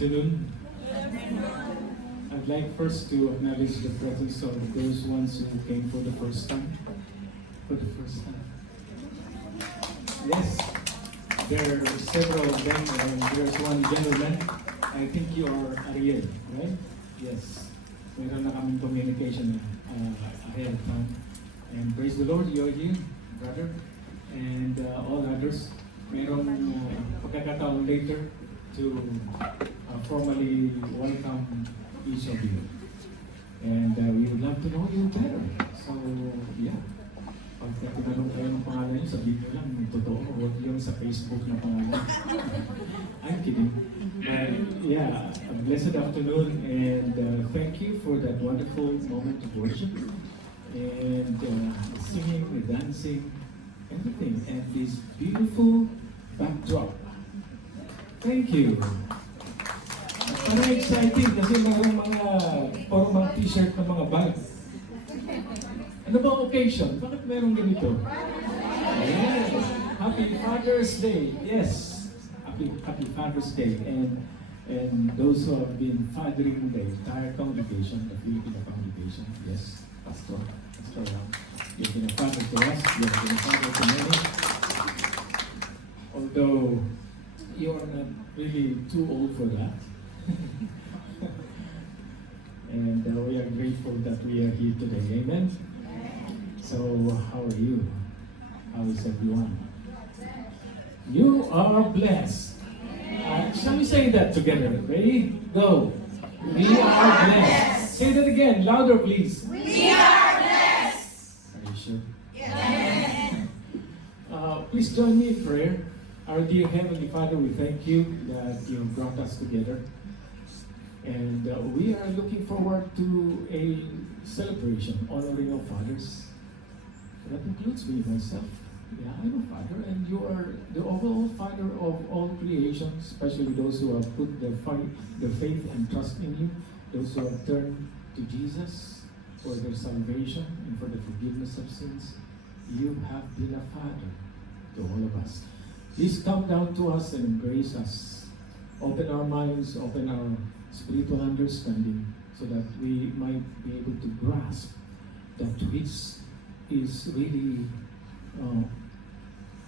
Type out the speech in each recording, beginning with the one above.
afternoon. I'd like first to acknowledge the presence of those ones who came for the first time. For the first time. Yes, there are several of them, and there's one gentleman. I think you are Ariel, right? Yes. Meron na kaming communication ahead of time. And praise the Lord, you're here, brother. And all others. Mayroong pagkakataon later to formally welcome each of you. And we would love to know you better. So, yeah. Pag tinanong kayo ng pangalan niyo, sabihin niyo lang, totoo, huwag yung sa Facebook na pangalan. I'm kidding. But yeah, a blessed afternoon and thank you for that wonderful moment of worship. And singing, dancing, everything. And this beautiful backdrop. Thank you. Parang exciting kasi mayroong mga t-shirt ng mga bag. Ano ba occasion? Bakit mayroong ganito? Yes. Happy Father's Day. Yes. Happy Father's Day. And those who have been fathering the entire congregation, the Filipino congregation. Yes, Pastor Ram. You've been a father to us. You've been a father to many. Although you are not really too old for that. And we are grateful that we are here today. Amen? So, how are you? How is everyone? You are blessed. Shall we say that together? Ready? Go. We are blessed. Say that again, louder please. We are blessed. Are you sure? Yes. Please join me in prayer. Our dear Heavenly Father, we thank you that you brought us together. And we are looking forward to a celebration honoring our fathers. That includes me, myself. Yeah, I'm a father, and you are the overall father of all creation, especially those who have put their faith and trust in you, those who have turned to Jesus for their salvation and for the forgiveness of sins. You have been a father to all of us. Please come down to us and embrace us. Open our minds, open our spiritual understanding so that we might be able to grasp that which is really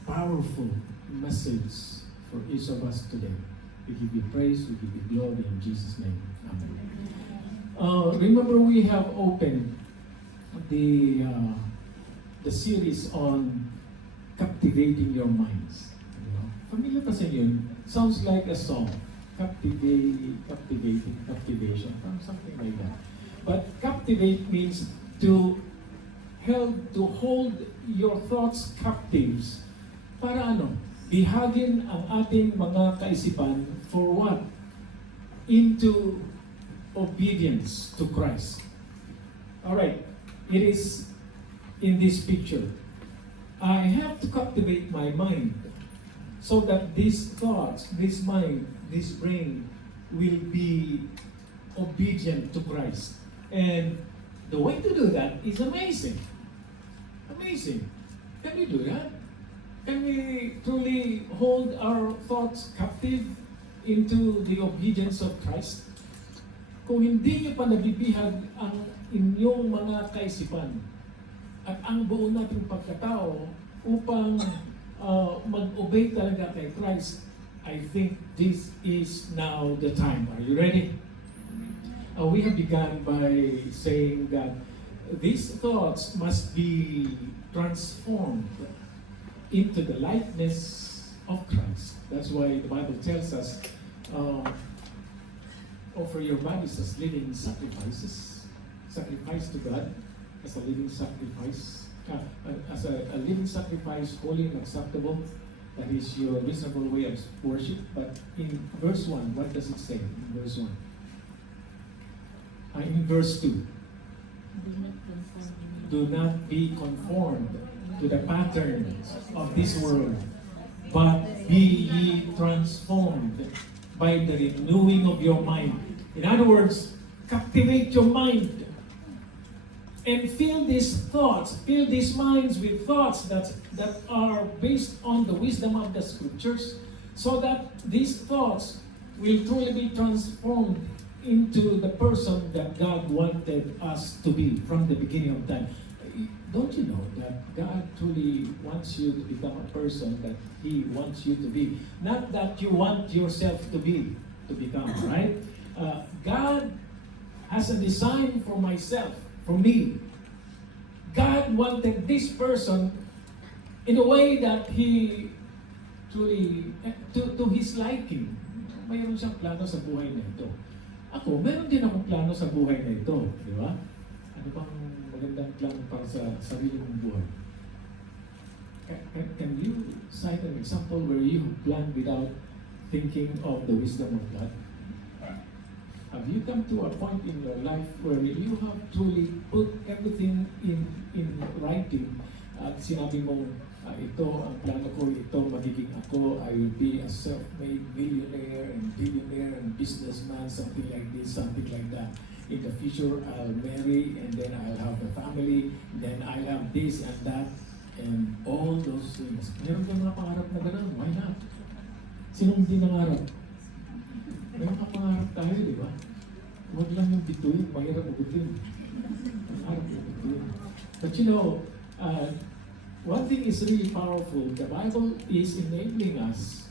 powerful message for each of us today. We give you praise, we give you glory in Jesus' name. Amen. Remember, we have opened the series on captivating your minds. Familiar pa sa inyo? Sounds like a song. Captivating, captivation, something like that. But captivate means to hold your thoughts captives. Para ano? Bihagin ang ating mga kaisipan for what? Into obedience to Christ. Alright, it is in this picture. I have to captivate my mind so that these thoughts, this mind, this brain will be obedient to Christ. And the way to do that is amazing. Amazing. Can we do that? Can we truly hold our thoughts captive into the obedience of Christ? Kung hindi niyo pa nabibihag ang inyong mga kaisipan at ang buo nating pagkatao upang mag-obey talaga kay Christ, I think this is now the time. Are you ready? We have begun by saying that these thoughts must be transformed into the likeness of Christ. That's why the Bible tells us, offer your bodies as living sacrifices. Sacrifice to God as a living sacrifice. As a living sacrifice, holy and acceptable. That is your reasonable way of worship. But in verse 1, what does it say in verse 1? In verse 2, do not be conformed to the patterns of this world, but be ye transformed by the renewing of your mind. In other words, captivate your mind and fill these thoughts, fill these minds with thoughts that are based on the wisdom of the scriptures, so that these thoughts will truly be transformed into the person that God wanted us to be from the beginning of time. Don't you know that God truly wants you to become a person that He wants you to be? Not that you want yourself to become, right? God has a design for myself, for me. God wanted this person in a way that He truly, to His liking. Mayroon siyang plano sa buhay na ito. Ako, meron din akong plano sa buhay na ito. Di ba? Ano bang magandang plano para sa sarili mong buhay? Can you cite an example where you plan without thinking of the wisdom of God? Have you come to a point in your life where you have truly put everything in writing at sinabi mo, ito ang plano ko, ito magiging ako, I will be a self-made millionaire and billionaire and businessman, something like this, something like that. In the future, I'll marry and then I'll have a family, then I'll have this and that, and all those things. Meron kang mga pangarap na gano'n, why not? Sinong hindi nangarap? May mga pangarap tayo, di ba? Huwag lang yung bituin, mahirap ugutin. Pangarap ugutin. But you know, one thing is really powerful. The Bible is enabling us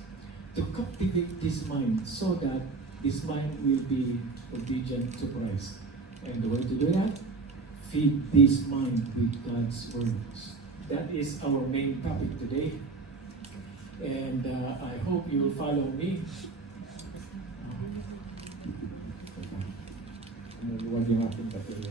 to cultivate this mind so that this mind will be obedient to Christ. And the way to do that? Feed this mind with God's words. That is our main topic today. And I hope you will follow me. Huwag yung ating kapilya.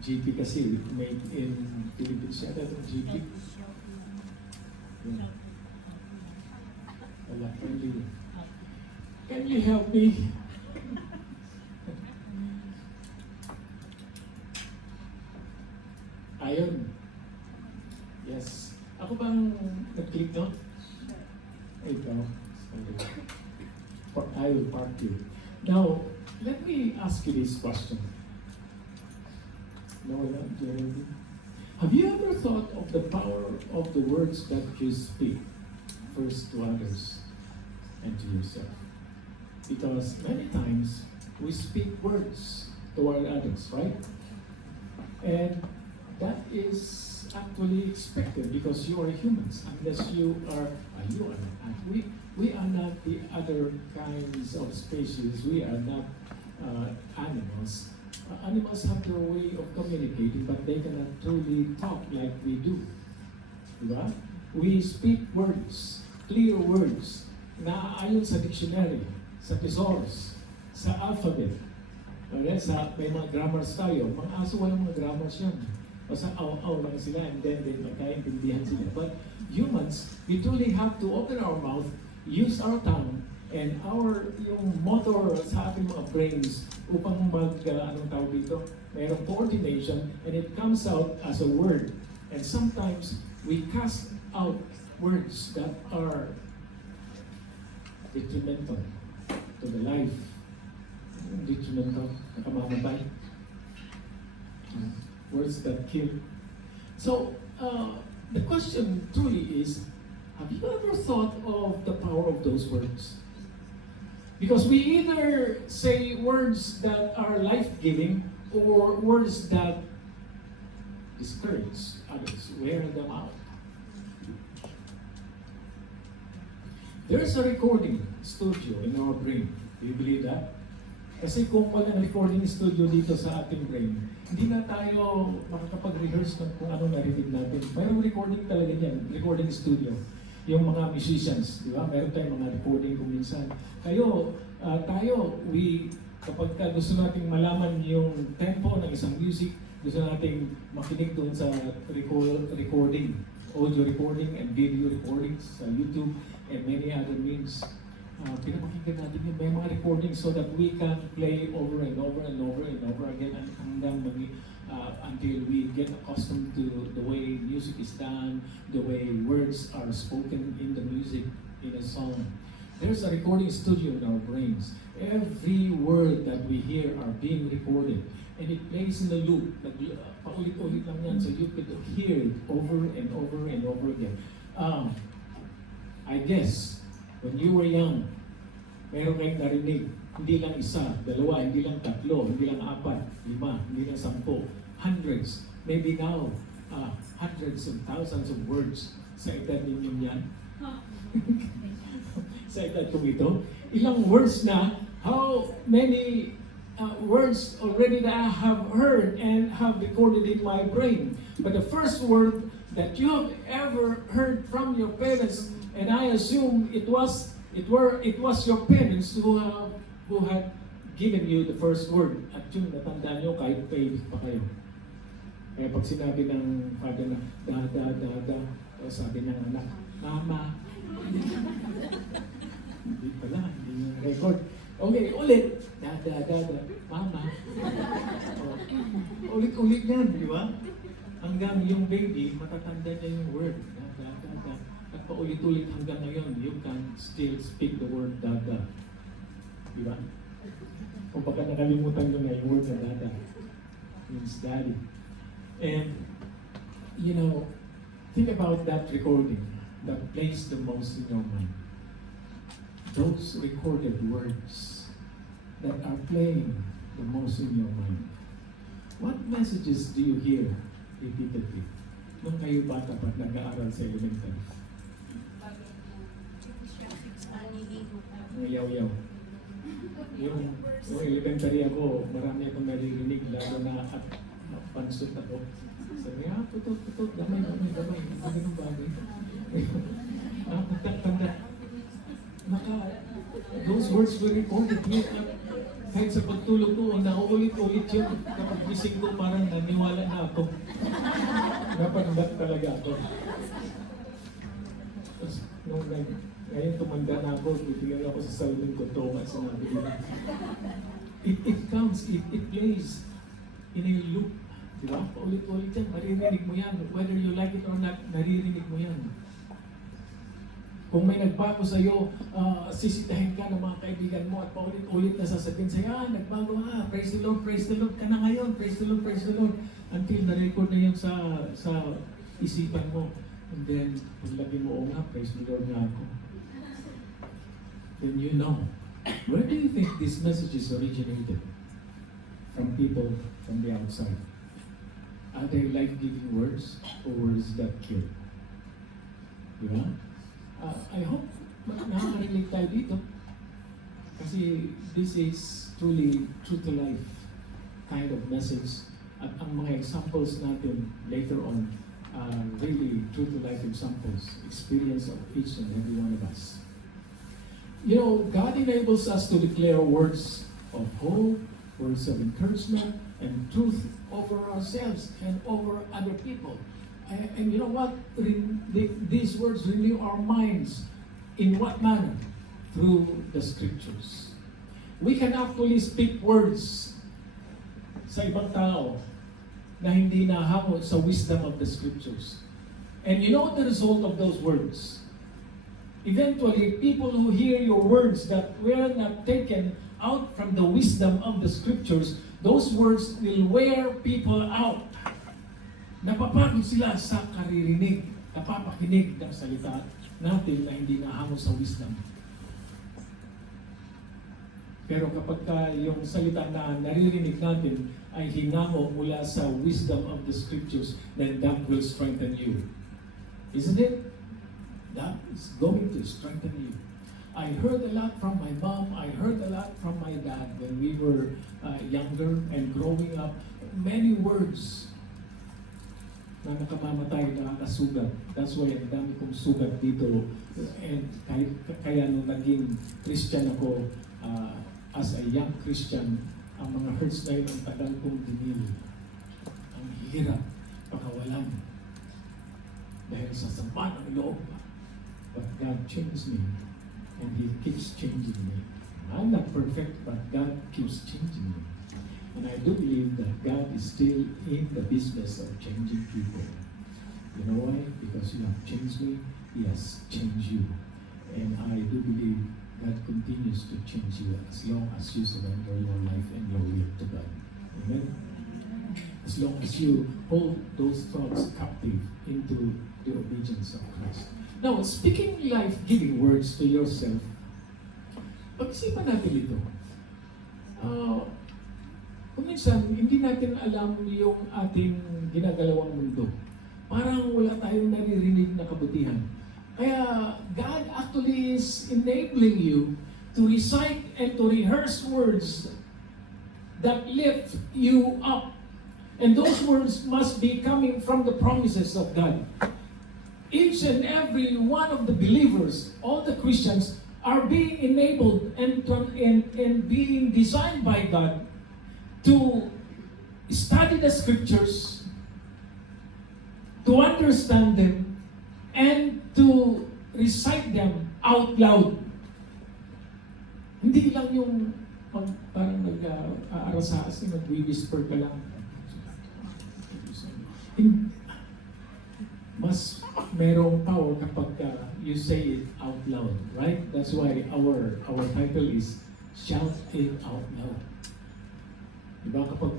GP kasi, made in Philippines yata itong GP. Yeah. Wala, can you help me? Ayun. Yes. Ako bang nag-click no? Ito. I will park you. Now, let me ask you this question. No, have you ever thought of the power of the words that you speak, first to others and to yourself? Because many times we speak words toward others, right? And that is actually expected because you are humans. Unless you are not. We are not the other kinds of species. We are not animals. Animals have their way of communicating, but they cannot truly talk like we do. Diba? We speak words, clear words, na ayon sa dictionary, sa thesaurus, sa alphabet. Okay? May mga grammars tayo. Mga aso walang mga grammars yan. Basta aw-aw lang sila and then magkaintindihan sila. But humans, we truly have to open our mouth, use our tongue, and yung motor sa ating mga brains upang anong tawag dito, mayroong coordination and it comes out as a word. And sometimes we cast out words that are detrimental to the life. Detrimental, nakamamatay. Words that kill. So, the question truly is, have you ever thought of the power of those words? Because we either say words that are life-giving or words that discourage others, wear them out. There's a recording studio in our brain. Do you believe that? Kasi kung walang recording studio dito sa ating brain, hindi na tayo makakapag-rehearse ng kung anong narinig natin. Mayroong recording talaga yan, recording studio. Yung mga musicians, di ba? Meron tayong mga recording kung minsan. Kapag gusto nating malaman yung tempo ng isang music, gusto nating makinig doon sa recording, audio recording and video recordings sa YouTube and many other means. Pinapakinggan natin yung may mga recordings so that we can play over and over and over and over again until we get accustomed to the way music is done, the way words are spoken in the music, in a song. There's a recording studio in our brains. Every word that we hear are being recorded and it plays in a loop. Paulit-ulit lang yan so you could hear it over and over and over again. I guess, when you were young, meron kayong narinig, hindi lang isa, dalawa, hindi lang tatlo, hindi lang apat, lima, hindi lang 10, hundreds, maybe now, hundreds of thousands of words sa edad ninyo yan. Sa edad kong ito, ilang words na, how many words already that I have heard and have recorded in my brain. But the first word that you have ever heard from your parents, and I assume it was your parents who had given you the first word. At yung natandaan nyo kahit baby pa kayo. Kaya pag sinabi ng father na da, o sabi ng anak, mama. Hindi pala, hindi yung record. Okay, ulit. Da, mama. Ulit-ulit yan, di ba? Hanggang yung baby, matatanda niya yung word. Da. At paulit-ulit hanggang ngayon, you can still speak the word da. Di ba? Kung baka nakalimutan nyo na yung word na da. Means daddy. And, you know, think about that recording that plays the most in your mind. Those recorded words that are playing the most in your mind. What messages do you hear repeatedly nung kayo bata pa nag-aaral sa elementary? Mga yaw-yaw. Yung elementary ako, marami akong naririnig, lalo na at pansot ako. Sabi, tutot, damay. Ganun bagay. Tanda. Those words were recorded here. Kahit sa pagtulog ko, nauulit-ulit yun. Kapag gising ko, parang naniwala na ako. Napandat talaga ako. Tapos, ngayon tumanda na ako, titignan ako sa salamin ko, ito at sinabi nila. It comes, it plays in a loop. Diba? Paulit-ulit yan, maririnig mo yan. Whether you like it or not, naririnig mo yan. Kung may nagbago sa'yo, sisitahin ka ng mga kaibigan mo at paulit-ulit na sasabihin sa'yo, nagbago ha, praise the Lord ka na ngayon, praise the Lord. Until na-record na yun sa isipan mo. And then, paglagi mo, nga, praise the Lord nga ako. Then you know, where do you think these messages originated? From people from the outside. Are they life-giving words or words that kill? Diba? I hope nakaka-relate tayo dito. Kasi this is truly true to life kind of message. At ang mga examples natin later on are really true to life examples, experience of each and every one of us. You know, God enables us to declare words of hope, words of encouragement, and truth over ourselves and over other people. And you know what? These words renew our minds. In what manner? Through the scriptures. We can actually speak words sa ibang tao na hindi nahamon sa wisdom of the scriptures. And you know the result of those words? Eventually, people who hear your words that were not taken out from the wisdom of the scriptures, those words will wear people out. Napapagod sila sa karirinig, napapakinig ng salita natin na hindi nahango sa wisdom. Pero kapag yung salita na naririnig natin ay hingango mula sa wisdom of the scriptures, then that will strengthen you. Isn't it? That is going to strengthen you. I heard a lot from my mom, I heard a lot from my dad when we were younger and growing up. Many words na nakamamatay, nakakasugat. That's why ang dami kong sugat dito. And kaya nung naging Christian ako, as a young Christian, ang mga hurts na yun ang tagal kong dinili. Ang hirap, pakawalan. Dahil sa sama ng loob. But God changed me. And He keeps changing me. I'm not perfect, but God keeps changing me. And I do believe that God is still in the business of changing people. You know why? Because you have changed me, He has changed you. And I do believe God continues to change you as long as you surrender your life and your will to God. Amen? As long as you hold those thoughts captive into the obedience of Christ. Now, speaking life-giving words to yourself, pag-isipan natin ito. Kung minsan, hindi natin alam yung ating ginagalawang mundo. Parang wala tayong naririnig na kabutihan. Kaya God actually is enabling you to recite and to rehearse words that lift you up. And those words must be coming from the promises of God. Each and every one of the believers, all the Christians, are being enabled and being designed by God to study the scriptures, to understand them, and to recite them out loud. Hindi lang yung parang nag-aarasas, nag-whisper ka lang. Mas merong power kapag you say it out loud, right? That's why our title is Shout It Out Loud. Diba kapag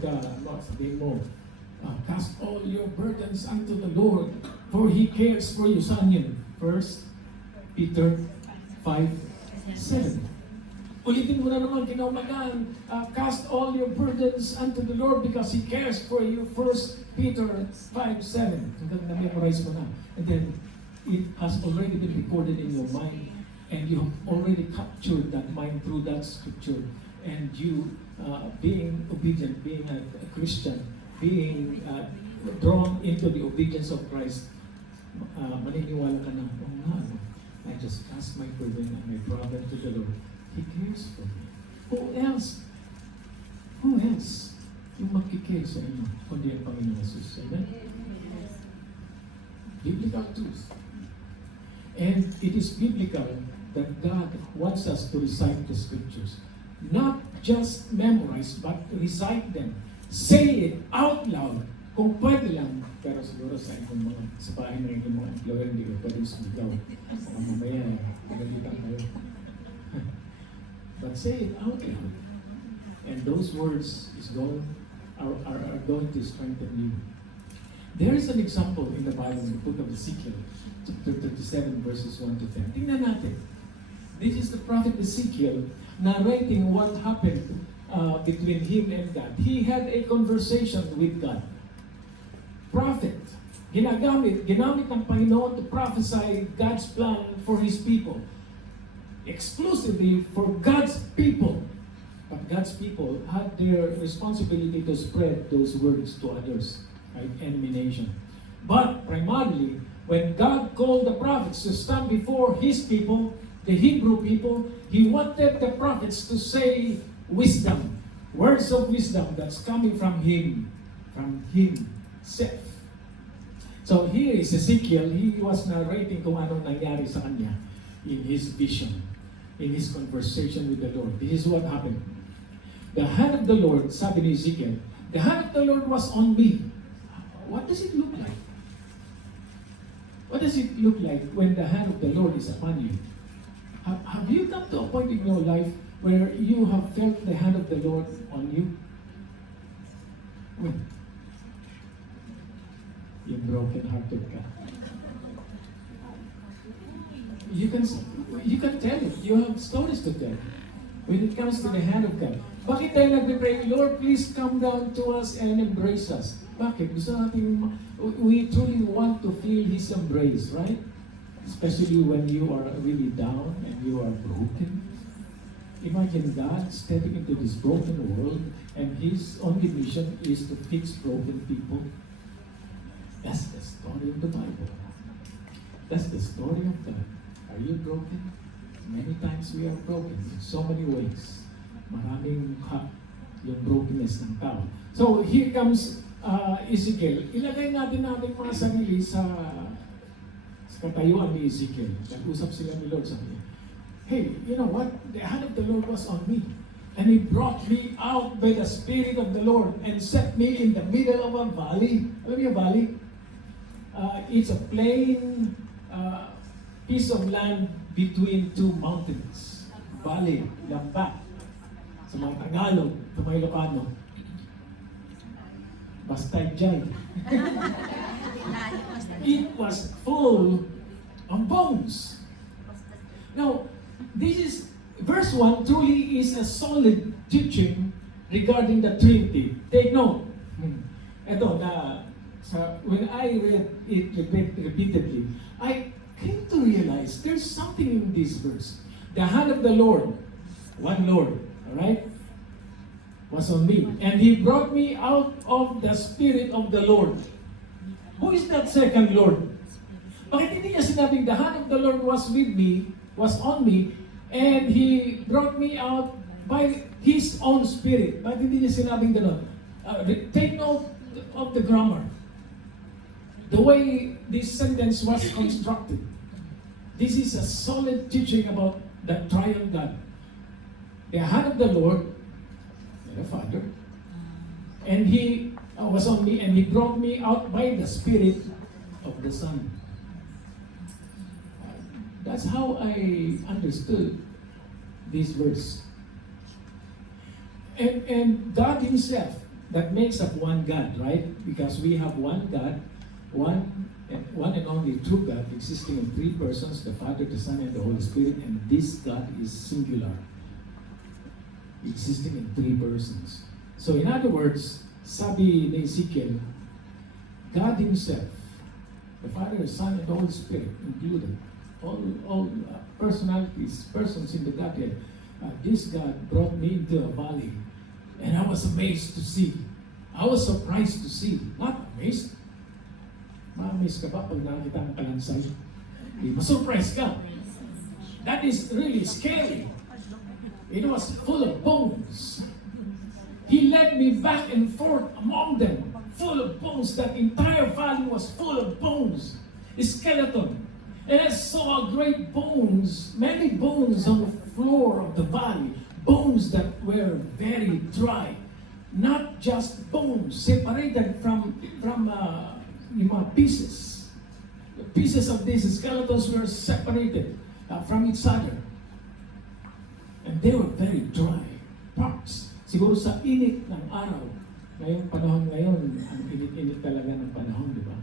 sabihin mo, cast all your burdens unto the Lord, for He cares for you. Saan yun? 1 Peter 5:7. Ulitin mo na naman kinaumagaan, cast all your burdens unto the Lord because He cares for you. 1 Peter 5:7. Hanggang na-memorize mo na. And then, it has already been recorded in your mind and you have already captured that mind through that scripture. And you, being obedient, being a Christian, being drawn into the obedience of Christ, maniniwala ka na, oh nga, I just cast my burden and my problem to the Lord. He cares for me. Who else? Who else? Yung magkikare sa inyo, kundi ang Panginoon Jesus. Amen? Biblical truth. And it is biblical that God wants us to recite the scriptures. Not just memorize, but recite them. Say it out loud. Kung pwede lang, pero siguro sa inyong mga, sa bahay na inyong mga employer, hindi ko pwede sumigaw. Baka mamaya, pagalitan kayo. But say it out loud. And those words are going to strengthen you. There is an example in the Bible, in the book of Ezekiel, chapter 37, verses 1 to 10. Tingnan natin. This is the prophet Ezekiel narrating what happened between him and God. He had a conversation with God. Prophet, ginamit ng Panginoon to prophesy God's plan for His people. Exclusively for God's people. But God's people had their responsibility to spread those words to others, right? Enemy nation. But primarily, when God called the prophets to stand before His people, the Hebrew people, He wanted the prophets to say wisdom, words of wisdom that's coming from Himself. So here is Ezekiel, he was narrating kung anong nangyari sa kanya in his vision, in his conversation with the Lord. This is what happened. The hand of the Lord, sabi ni Ezekiel, the hand of the Lord was on me. What does it look like? What does it look like when the hand of the Lord is upon you? Have you come to a point in your life where you have felt the hand of the Lord on you? When? Yung broken-hearted ka. You can tell it. You have stories to tell. When it comes to the hand of God. Bakit tayo nagpe-pray, Lord, please come down to us and embrace us? Bakit? Gusto natin, we truly want to feel His embrace, right? Especially when you are really down and you are broken. Imagine God stepping into this broken world and His only mission is to fix broken people. That's the story of the Bible. That's the story of God. Are you broken? Many times we are broken in so many ways. Maraming yung brokenness ng tao. So here comes Ezekiel. Ilagay natin mga sarili sa katayuan ni Ezekiel. Nag-usap sila ni Lord sa kanya. Hey, you know what? The hand of the Lord was on me. And He brought me out by the Spirit of the Lord and set me in the middle of a valley. Alam niyo valley? It's a plain piece of land between two mountains. Valley, lambat. Sa mga Tagalog, sa mga Ilocano. Bastay dyan. It was full Ang bones. Now, this is, verse 1 truly is a solid teaching regarding the Trinity. Take note. Ito na, when I read it repeatedly, I came to realize there's something in this verse. The hand of the Lord, one Lord, alright, was on me. And He brought me out of the Spirit of the Lord. Who is that second Lord? Bakit hindi niya sinabing the hand of the Lord was with me, was on me, and He brought me out by His own Spirit? Bakit hindi niya sinabing gano'n? Take note of the grammar. The way this sentence was constructed. This is a solid teaching about the triune God. The hand of the Lord, the Father, and He was on me, and He brought me out by the Spirit of the Son. That's how I understood this verse. And God Himself, that makes up one God, right? Because we have one God, one and only true God, existing in three persons, the Father, the Son, and the Holy Spirit, and this God is singular, existing in three persons. So in other words, sabi ni Ezekiel, God Himself, the Father, the Son, and the Holy Spirit included, all personalities, persons in the Godhead, this God brought me into a valley, and I was amazed to see. I was surprised to see. Not amazed. Ma-amaze ka ba pag nakita ang kalansay? Di ba surprise ka? That is really scary. It was full of bones. He led me back and forth among them, full of bones. That entire valley was full of bones, a skeleton. And I saw great bones, many bones on the floor of the valley, bones that were very dry. Not just bones, separated from yung mga pieces. The pieces of these skeletons were separated from each other. And they were very dry parts. Siguro sa init ng araw, ngayong panahon ngayon, ang init-init talaga ng panahon, di ba?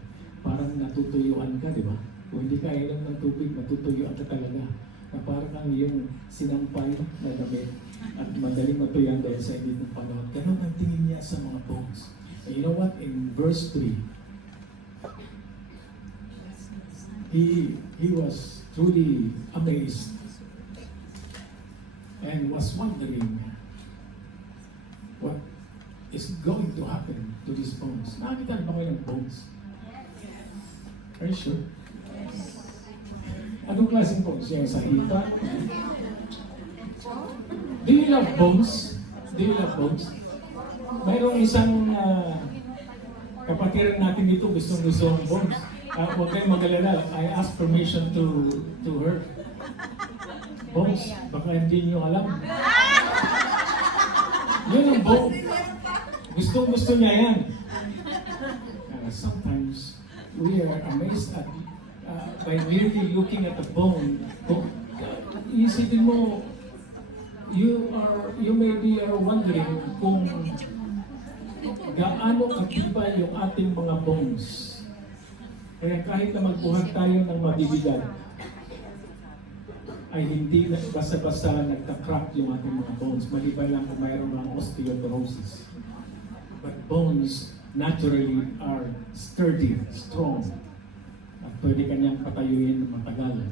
Parang natutuyuan ka, di ba? Kung hindi ka inom ng tubig, natutuyuan ka talaga. Na parang kang yung sinampay na damit at madaling matuyan dahil sa init ng panahon. Ganun ang tingin niya sa mga bones. And you know what? In verse 3, he was truly amazed and was wondering what is going to happen to these bones. Nakakita ba kayo ng bones? Are you sure? Anong klaseng bones? Yung sa ipa? Do you love bones? Do you love bones? Mayroong isang kapatiran natin dito gustong-gusto ng bones. Huwag kayong mag-alala. I asked permission to her. Bones, baka hindi niyo alam. Yun ang bone. Gustong-gusto niya yan. Sometimes we are amazed at by merely looking at the bone. Isipin mo, you maybe are wondering kung gaano katibay yung ating mga bones. Kaya kahit na magbuhat tayo ng mabibigat, ay hindi basta-basta nagka-crack yung ating mga bones. Maliban lang kung mayroon ng osteoporosis. But bones naturally are sturdy, strong. At pwede kanyang patayuin ng matagal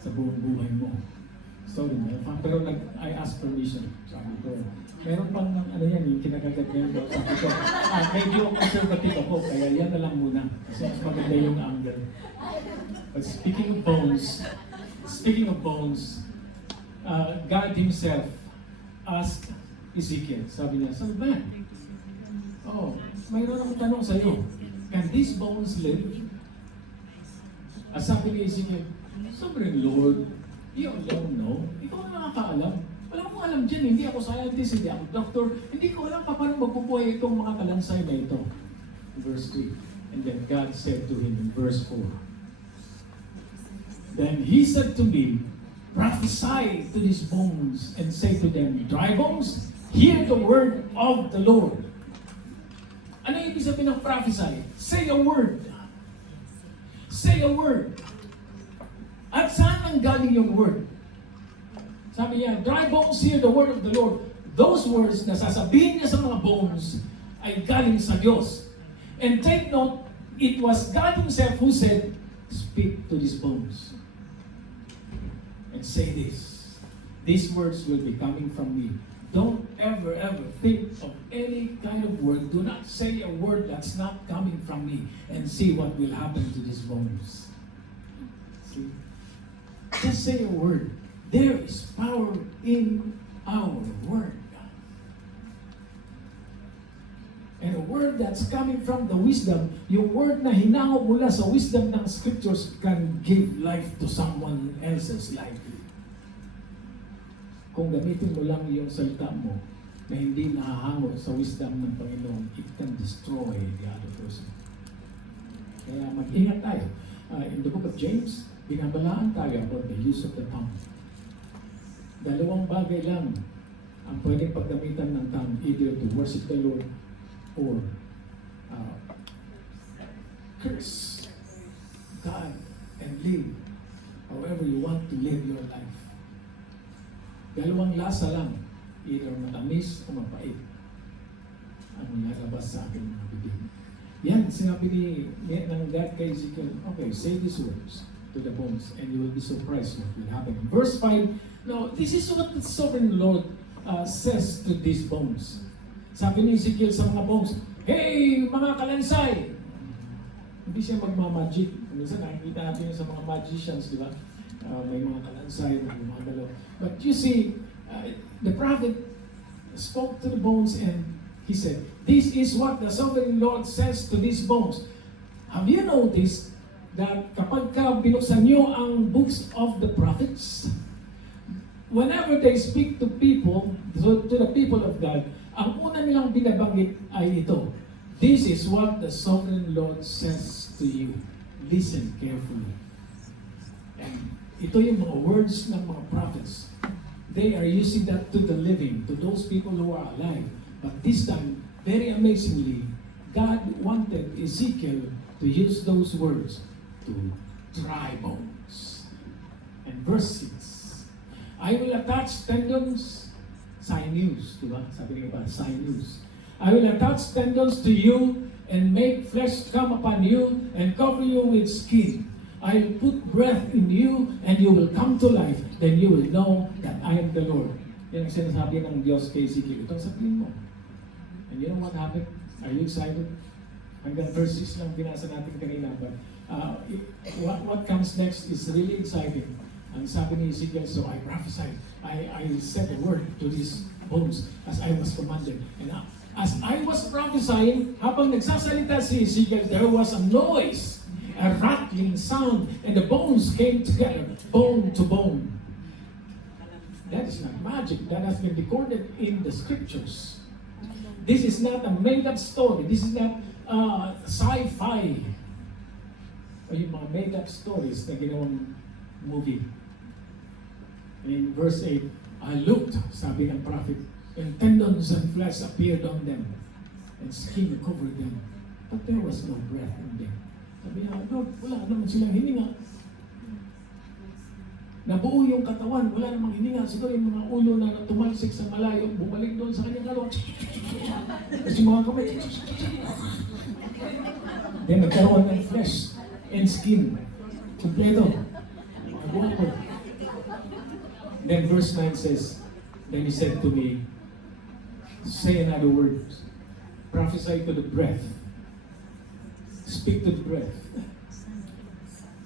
sa buong buhay mo. Sorry, pero I asked permission. Sabi ko, meron pang ano yan, yung kinakagat ngayon daw. Sabi ko, medyo conservative ako, kaya yan na lang muna. Kasi mas maganda yung angle. But speaking of bones, God Himself asked Ezekiel, sabi niya, son of man, mayroon akong tanong sa iyo. Can these bones live? Sabi ni Ezekiel, Sovereign Lord, you alone know. Ikaw ang nakakaalam. Wala akong alam dyan. Hindi ako scientist, hindi ako doctor. Hindi ko alam pa paano magpupuhay itong mga kalansay na ito. Verse 3. And then God said to him in verse 4. Then He said to me, prophesy to these bones and say to them, dry bones, hear the word of the Lord. Ano yung ibig sabihin ng prophesy? Say a word. Say a word. At saan ang galing yung word? Sabi niya, dry bones hear the word of the Lord. Those words na sasabihin niya sa mga bones ay galing sa Diyos. And take note, it was God Himself who said, speak to these bones. And say this. These words will be coming from me. Don't ever think of any kind of word. Do not say a word that's not coming from me. And see what will happen to these bones. See? Just say a word. There is power in our word. And a word that's coming from the wisdom, yung word na hinango mula sa wisdom ng scriptures can give life to someone else's life. Kung gamitin mo lang yung salita mo na hindi nahahango sa wisdom ng Panginoon, it can destroy the other person. Kaya mag-ingat tayo. In the book of James, binabalaan tayo about the use of the tongue. Dalawang bagay lang ang pwedeng paggamitan ng tongue, either to worship the Lord or curse God and live however you want to live your life. Dalawang lasa lang, either matamis o mapait ang lalabas sa ating mga bibig. Yan, sinabi ng God kay Ezekiel, okay, say these words to the bones and you will be surprised what will happen. Verse 5, now, this is what the sovereign Lord says to these bones. Sabi ni Ezekiel sa mga bones, hey, mga kalansay! Hindi siya magmamagic. Minsan nakikita natin sa mga magicians, di ba? May mga kalansay, may mga galaw. But you see, the prophet spoke to the bones and he said, this is what the sovereign Lord says to these bones. Have you noticed that kapag ka binuksan nyo ang books of the prophets, whenever they speak to people, to the people of God, ang una nilang binabanggit ay ito. This is what the sovereign Lord says to you. Listen carefully. And ito yung mga words ng mga prophets. They are using that to the living, to those people who are alive. But this time, very amazingly, God wanted Ezekiel to use those words to dry bones. And verse 6, I will attach tendons, sinews, diba? Sabi nga ba, sinews. I will attach tendons to you and make flesh come upon you and cover you with skin. I will put breath in you and you will come to life. Then you will know that I am the Lord. Yan ang sinasabi ng Diyos kay Ezekiel. Itong sabihin mo. And you know what happened? Are you excited? Hanggang verse 6 lang binasa natin kanina. But what comes next is really exciting. Ang sabi ni Ezekiel, so I prophesied. I said a word to these bones as I was commanded. And as I was prophesying, habang nagsasalita si Ezekiel, there was a noise, a rattling sound, and the bones came together, bone to bone. That is not magic. That has been recorded in the scriptures. This is not a made-up story. This is not sci-fi. O yung mga made-up stories na ginawang movie. In verse 8, I looked, sabi ng prophet, and tendons and flesh appeared on them, and skin covered them. But there was no breath in them. Sabi niya, Lord, wala naman silang hininga. Nabuo yung katawan, wala namang hininga. Siguro yung mga ulo na tumalsik sa malayo, bumalik doon sa kanyang kalawang. Kasi mga kamay. Then nagkaroon ng flesh and skin. Kompleto. Nabuo ko. Then verse 9 says, then he said to me, say another word. Prophesy to the breath. Speak to the breath.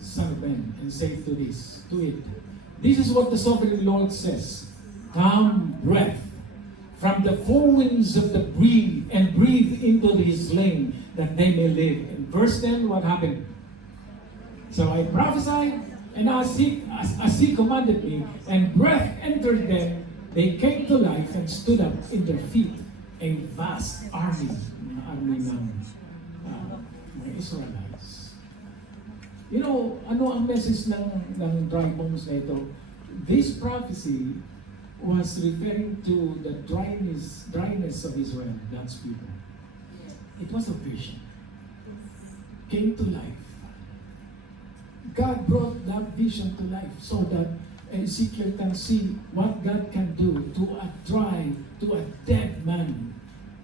Son of man, and say to it. This is what the sovereign Lord says. Come, breath, from the four winds of the breathe, and breathe into his slain, that they may live. In verse 10, what happened? So I prophesied, and as he commanded me, and breath entered them, they came to life and stood up in their feet, a vast army, mga army ng mga Israelites. You know, ano ang message ng dry bones na ito? This prophecy was referring to the dryness of Israel, God's people. It was a vision. Came to life. God brought that vision to life so that Ezekiel can see what God can do to a dead man.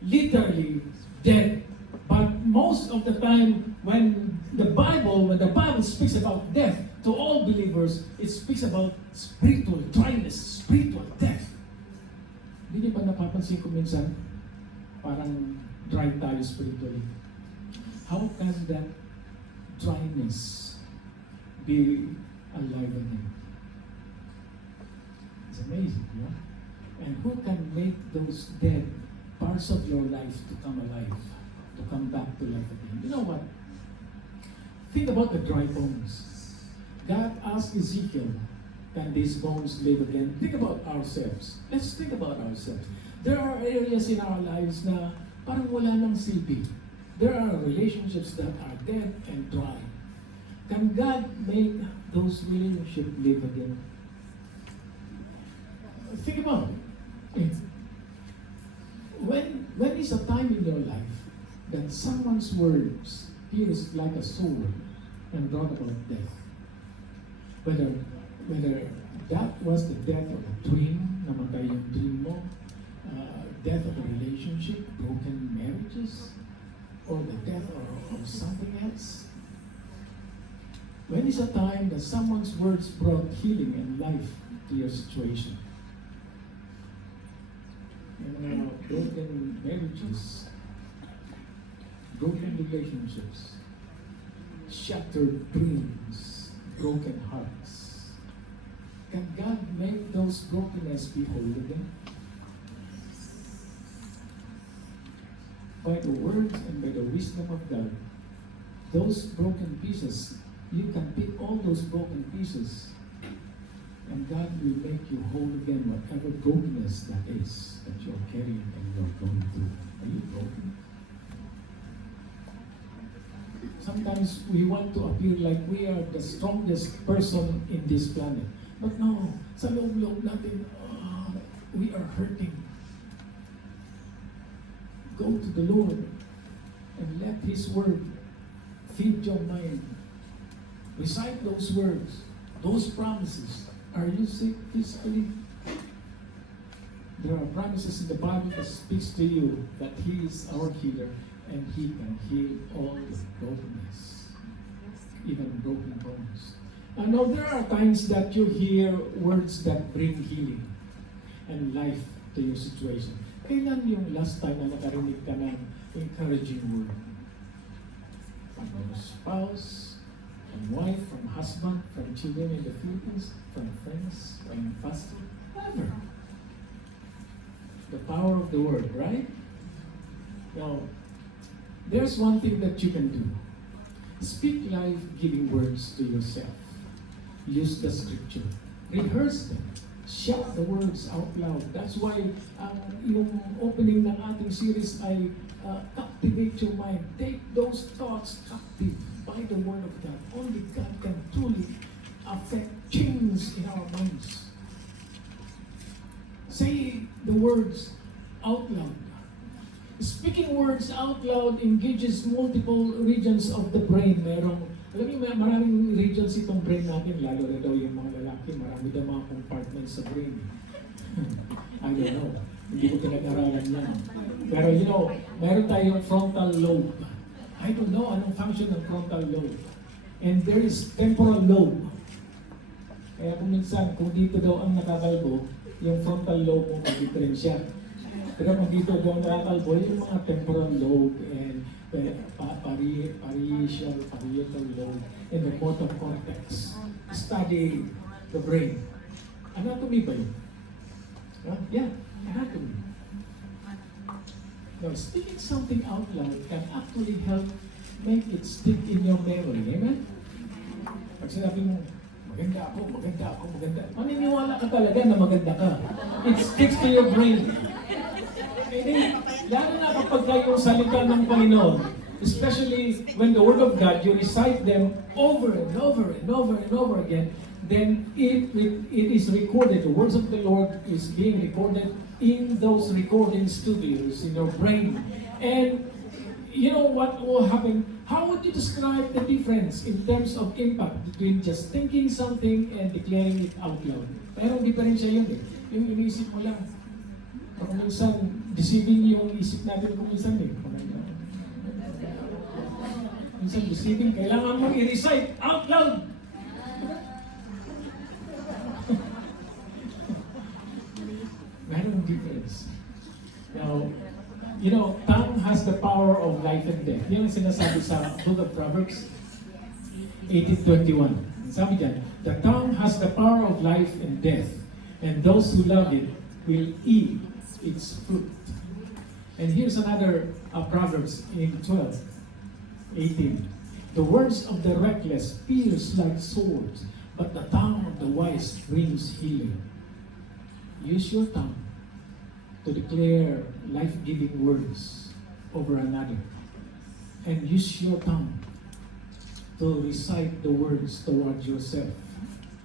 Literally dead. But most of the time when the Bible speaks about death, to all believers, it speaks about spiritual dryness, spiritual death. Hindi niyo ba napapansin ko minsan, parang dry tayo spiritually? How can that dryness be alive again? It's amazing, no? And who can make those dead parts of your life to come alive, to come back to life again? You know what? Think about the dry bones. God asked Ezekiel, can these bones live again? Think about ourselves. Let's think about ourselves. There are areas in our lives na parang wala nang silbi. There are relationships that are dead and dry. Can God make those relationships live again? Think about it. When is a time in your life that someone's words pierced like a sword and brought about death? Whether that was the death of a dream, namatay yung dream mo, death of a relationship, broken marriages, or the death of something else. When is a time that someone's words brought healing and life to your situation? Broken marriages, broken relationships, shattered dreams, broken hearts. Can God make those brokenness be whole again? By the words and by the wisdom of God, those broken pieces, you can pick all those broken pieces, and God will make you whole again, whatever brokenness that is that you're carrying and you're going through. Are you broken? Sometimes we want to appear like we are the strongest person in this planet. But no, sa loob-loob natin, we are hurting. Go to the Lord and let His Word feed your mind. Recite those words, those promises. Are you sick physically? There are promises in the Bible that speaks to you that He is our healer and He can heal all the brokenness, even broken bones. I know there are times that you hear words that bring healing and life to your situation. Kailan yung last time na nakarinig ka ng encouraging word? From your spouse, from wife, from husband, from children in the Philippines, from friends, from pastor, whatever. The power of the word, right? Now, there's one thing that you can do. Speak life-giving words to yourself. Use the scripture. Rehearse them. Shout the words out loud. That's why yung opening ng ating series ay captivate your mind. Take those thoughts captive by the word of God. Only God can truly affect change in our minds. Say the words out loud. Speaking words out loud engages multiple regions of the brain. Alam niyo, maraming regions itong brain natin, lalo na daw yung mga lalaki, marami daw mga compartments sa brain. I don't know. Hindi ko pinag-aralan yan. Pero you know, mayroon tayong frontal lobe. I don't know anong function ng frontal lobe. And there is temporal lobe. Kaya kung minsan, kung dito daw ang nakakalbo, yung frontal lobe mo mag-differensya. Pero kung dito daw nakakalbo, yung mga temporal lobe and parietal lobe and the motor cortex. Study the brain. Anatomy ba yun? Yeah, anatomy. Now, speaking something out loud can actually help make it stick in your memory. Amen? Pag sinabi mo, maganda ako. Maniniwala ka talaga na maganda ka. It sticks to your brain. Lalo na kapag kayo salita ng Panginoon, especially when the Word of God, you recite them over and over and over and over again, then it is recorded. The words of the Lord is being recorded in those recording studios in your brain. And you know what will happen? How would you describe the difference in terms of impact between just thinking something and declaring it out loud? Pero diferensya yun eh. Yung iniisip mo lang. Kung minsan, deceiving yung isip natin kung minsan eh. Minsan deceiving, kailangan mong i-recite out loud. Merong difference. Now, you know, tongue has the power of life and death. Yan ang sinasabi sa Book of Proverbs 18:21. Sabi dyan, the tongue has the power of life and death, and those who love it will eat its fruit. And here's another Proverbs in 12:18. The words of the reckless pierce like swords, but the tongue of the wise brings healing. Use your tongue to declare life-giving words over another. And use your tongue to recite the words toward yourself.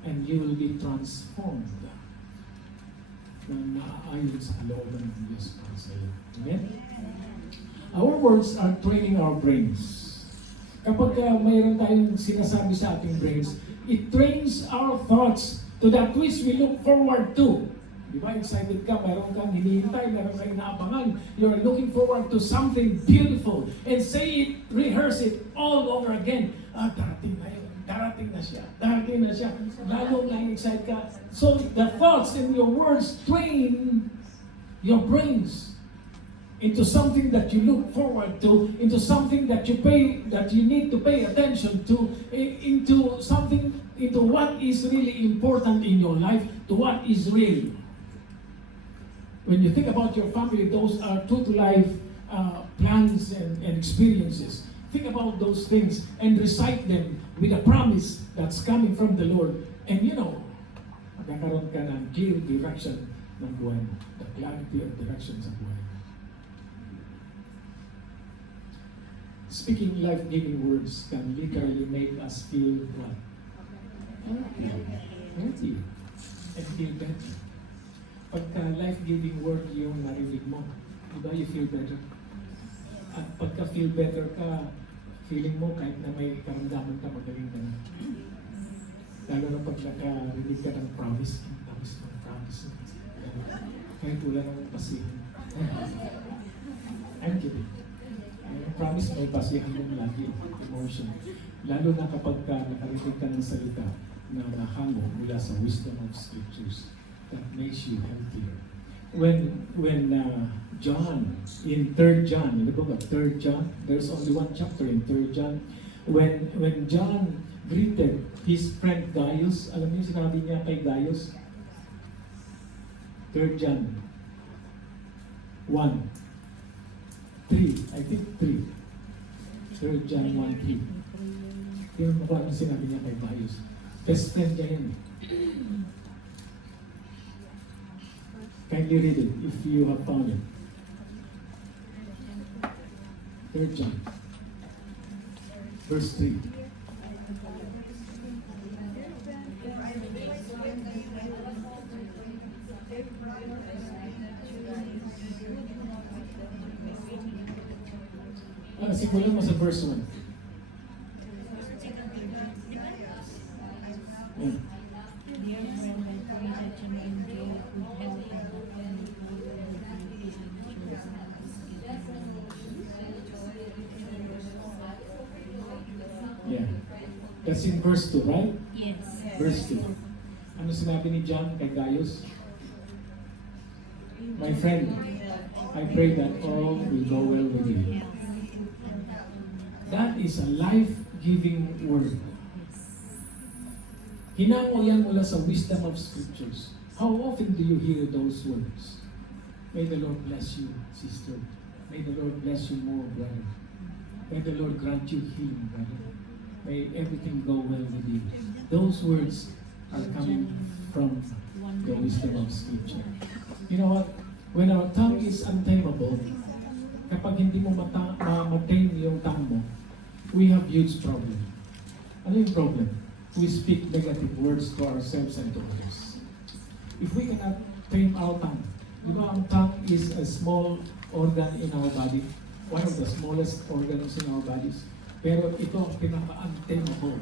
And you will be transformed na naaayon sa kalooban ng Diyos para sa iyo. Amen? Our words are training our brains. Kapag mayroon tayong sinasabi sa ating brains, it trains our thoughts to that which we look forward to. Di ba? Excited ka, mayroon kang hinihintay, mayroon kang inaabangan. You're looking forward to something beautiful. And say it, rehearse it all over again. Darating na yun. Darating na siya. Darating na siya. Lalo lang excited ka. So the thoughts and your words train your brains into something that you look forward to, into something that you need to pay attention to, into something, into what is really important in your life, to what is real. When you think about your family, those are true to life plans and experiences. Think about those things and recite them with a promise that's coming from the Lord. And you know, magkakaroon ka ng clear direction ng buhay mo. The clarity of direction sa buhay mo. Speaking life-giving words can literally make us feel what? Happy. And feel better. Pagka life-giving word yung narinig mo, di ba you feel better? At pagka feel better ka, feeling mo kahit na may karamdaman ka, magaling ka na. Lalo na pag nakarinig ka ng promise, ng promise. Kahit wala namang pasihan. I'm kidding. Promise may pasihan mo lagi, emotion. Lalo na kapag nakarinig ka ng salita na nahango mula sa wisdom of scriptures. That makes you healthier. When John, in 3 John, in the book of 3 John, there's only one chapter in 3 John. When John greeted his friend Gaius, alam niyo sinabi niya kay Gaius? 3 John 1, 3, I think 3. 3 John 1, 3. Tingnan mo kung ano sinabi niya kay Gaius. Best friend niya yun. Kindly read it if you have found it. 3 John, verse 3. Simulan mo sa verse 1. Yeah. Yeah. That's in verse 2, right? Yes. Verse 2. Ano sinabi ni John kay Gaius? My friend, I pray that all will go well with you. That is a life-giving word. Hinango yan mula sa wisdom of scriptures. How often do you hear those words? May the Lord bless you, sister. May the Lord bless you more, brother. May the Lord grant you healing, brother. May everything go well with you. Those words are coming from the wisdom of scripture. You know what? When our tongue is untamable, kapag hindi mo ma-tame yung tongue mo, we have huge problem. Ano yung problem? We speak negative words to ourselves and to others. If we cannot tame our tongue, di ba ang tongue is a small organ in our body, one of the smallest organs in our bodies. Pero ito ang pinaka-antenna ko.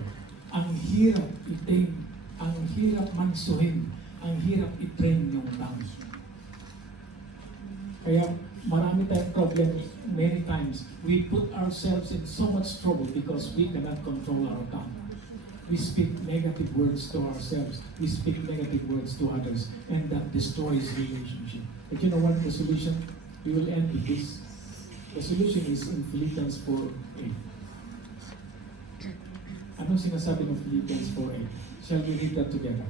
Ang hirap itin, ang hirap mansuhin, ang hirap i-train yung tongue. Kaya marami tayong problem many times. We put ourselves in so much trouble because we cannot control our tongue. We speak negative words to ourselves. We speak negative words to others. And that destroys relationship. But you know what the solution? We will end with this. The solution is in Philippians 4:8. Anong sinasabi ng Philippians 4:8? Shall we read that together?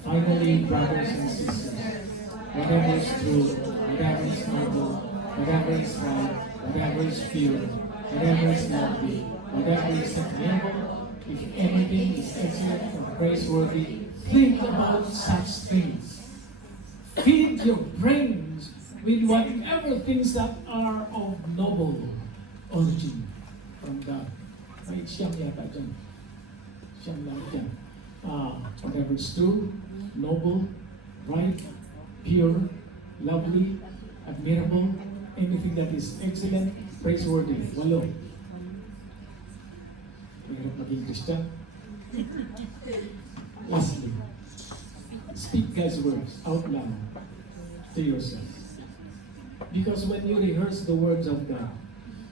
Finally, brothers and sisters, whatever is true, whatever is noble, whatever is right, whatever is pure, whatever is lovely, whatever is admirable, if anything is excellent or praiseworthy, think about such things. Feed your brains with whatever things that are of noble origin from God. May siyam yata dyan. Siyam lang dyan. Whatever is true, noble, right, pure, lovely, admirable, anything that is excellent, praiseworthy. Walo. Mahirap maging Christian. Lastly, speak God's words out loud to yourself. Because when you rehearse the words of God,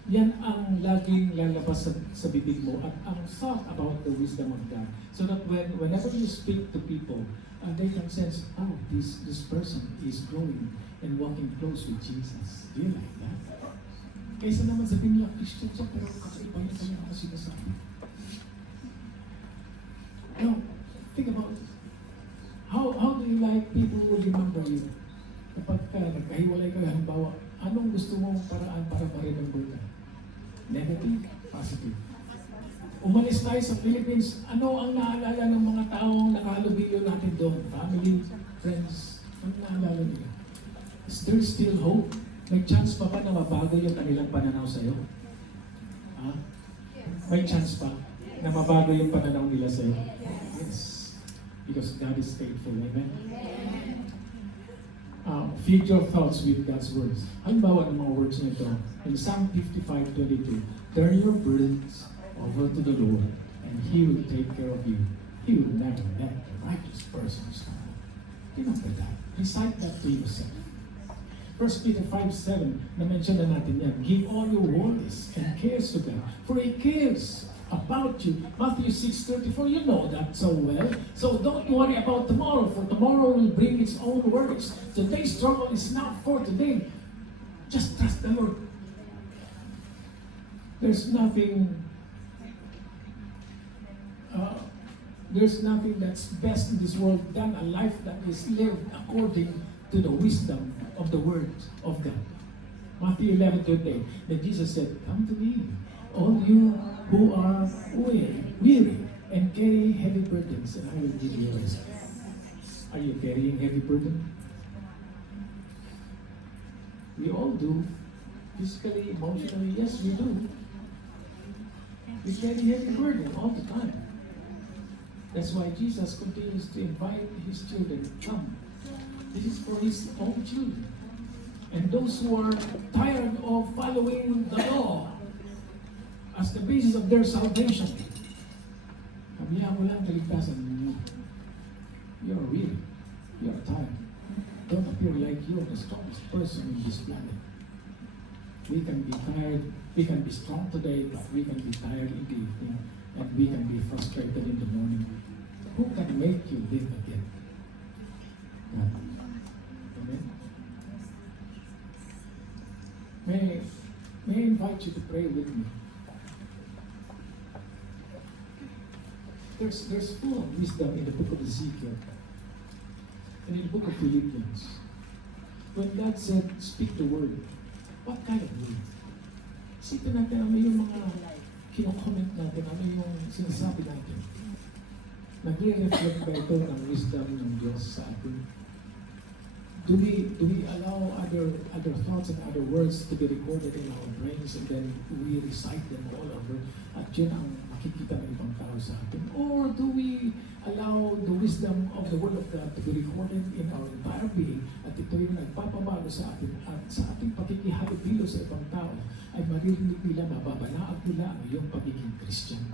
yan ang laging lalabas sa bibig mo at ang thought about the wisdom of God. So that whenever you speak to people, they can sense, oh, this person is growing and walking close with Jesus. Do you like that? Kaysa naman sabihin niya, Christian siya, pero kakaiba niya kanya ako sinasabi. No, think about it. How do you like people will remember you? Kapag nagkahiwalay ka, halimbawa, anong gusto mong paraan para ma-remember ka? Negative, positive. Umalis tayo sa Philippines, ano ang naalala ng mga taong nakahalubilo natin doon? Family, friends, ano naalala nila? Is there still hope? May chance pa ba na mabago yung kanilang pananaw sa'yo? Ha? May chance pa na mabago yung pananaw nila sa'yo? Yes. Because God is faithful. Amen? Feed your thoughts with God's words. Halimbawa ng mga words nito, in Psalm 55:22, turn your burdens over to the Lord, and He will take care of you. He will never let the righteous person stumble. Remember that. Recite that to yourself. 1 Peter 5:7, na-mention na natin yan. Give all your worries and cares to God, for He cares about you. Matthew 6:34, you know that so well. So don't worry about tomorrow, for tomorrow will bring its own worries. Today's trouble is not for today. Just trust the Lord. There's nothing that's best in this world than a life that is lived according to the wisdom of the Word of God. Matthew 11:28, then Jesus said, come to me, all you who are weary and carry heavy burdens, and I will give you rest. Are you carrying heavy burden? We all do. Physically, emotionally, yes, we do. We carry heavy burden all the time. That's why Jesus continues to invite His children, come. This is for His own children. And those who are tired of following the law as the basis of their salvation, kamihan mo lang kaligtasan ninyo. You're weary. You're tired. Don't appear like you're the strongest person in this planet. We can be tired. We can be strong today, but we can be tired in the evening, and we can be frustrated in the morning. Who can make you live again? God. Amen? May I invite you to pray with me? There's full of wisdom in the book of Ezekiel and in the book of Philippians. When God said, speak the word, what kind of word? Isipin natin ano yung mga kino-comment natin, ano yung sinasabi natin. Nag-reflect ba ito ng wisdom ng Diyos sa atin? Do we allow other thoughts and other words to be recorded in our brains and then we recite them all over at yun ang makikita ng ibang tao sa atin? Or do we allow the wisdom of the Word of God to be recorded in our entire being at ito yung nagpapabago sa atin at sa ating pakikihalo-bilo sa ibang tao ay maririnig nila, mababalaag nila ang iyong pagiging Christian.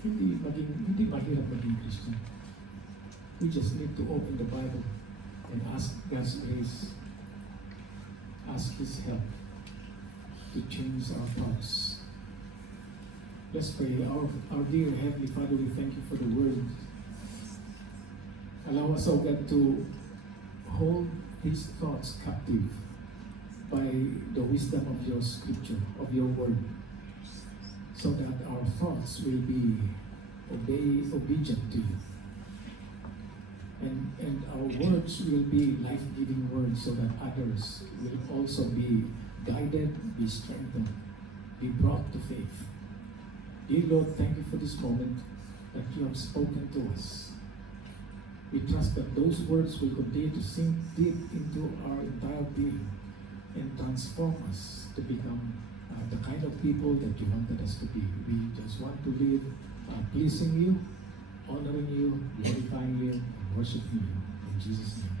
Hindi mahirap maging Christian. We just need to open the Bible and ask God's grace, ask His help to change our thoughts. Let's pray. Our dear Heavenly Father, we thank you for the Word. Allow us, O God, to hold these thoughts captive by the wisdom of your Scripture, of your Word, so that our thoughts will be obedient to you. And our words will be life-giving words so that others will also be guided, be strengthened, be brought to faith. Dear Lord, thank you for this moment that you have spoken to us. We trust that those words will continue to sink deep into our entire being and transform us to become the kind of people that you wanted us to be. We just want to live pleasing you, honoring you, glorifying you, and worshiping you. In Jesus' name.